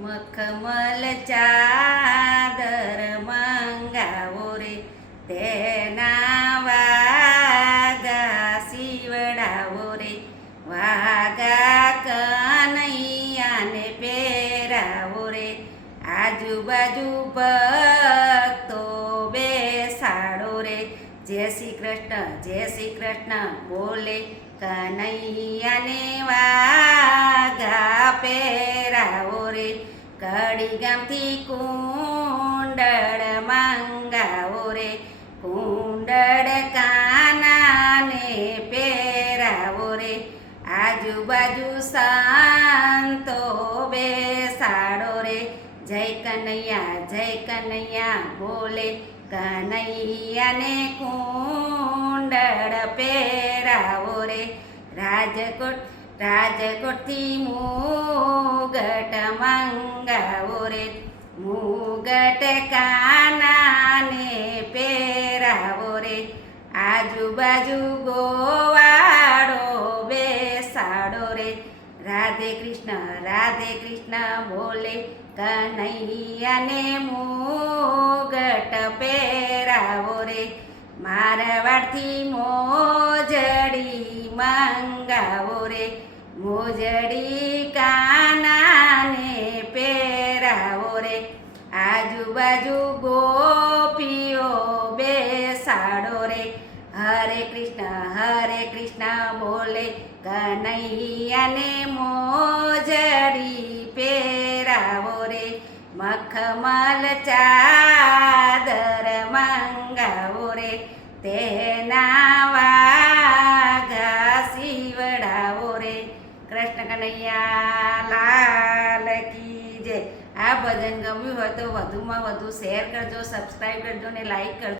મખમલ ચાદર મંગાવો રે, તેના વાગા સીવડાવો રે, વાગા કનૈયાને પહેરાવો રે, આજુબાજુ ભક્તો બેસાડો રે, જય શ્રી કૃષ્ણ બોલે કનૈયાને વાગા પહેરાવો રે, કડી ગામથી કુંડળ મંગાવો રે, કુંડળ કાનાને પહેરાવો રે, આજુબાજુ સંતો બેસાડો રે, જય કનૈયા બોલે કનૈયાને કુંડળ પહેરાવો રે, રાજકોટથી મુગટ મંગાવો રે, મુગટ કાનાને પહેરાવો રે, આજુબાજુ ગોવાળો બેસાડો રે, રાધે કૃષ્ણ બોલે કનૈયાને મુગટ પહેરાવો રે, મારવાડથી મોજડી મંગાવો રે, મોજડી કાનાને પહેરાવો રે, આજુબાજુ ગોપીઓ બેસાડો રે, હરે કૃષ્ણ બોલે કનૈયાને મોજડી પહેરાવો રે, મખમલ ચાદર મંગાવો રે, તેના વાગા સીવડાવો રે, કૃષ્ણ કનૈયા લાલ કી જય. આ ભજન ગમ્યું હોય તો વધુમાં વધુ શેર કરજો, સબસ્ક્રાઈબ કરજો ને લાઈક કરજો.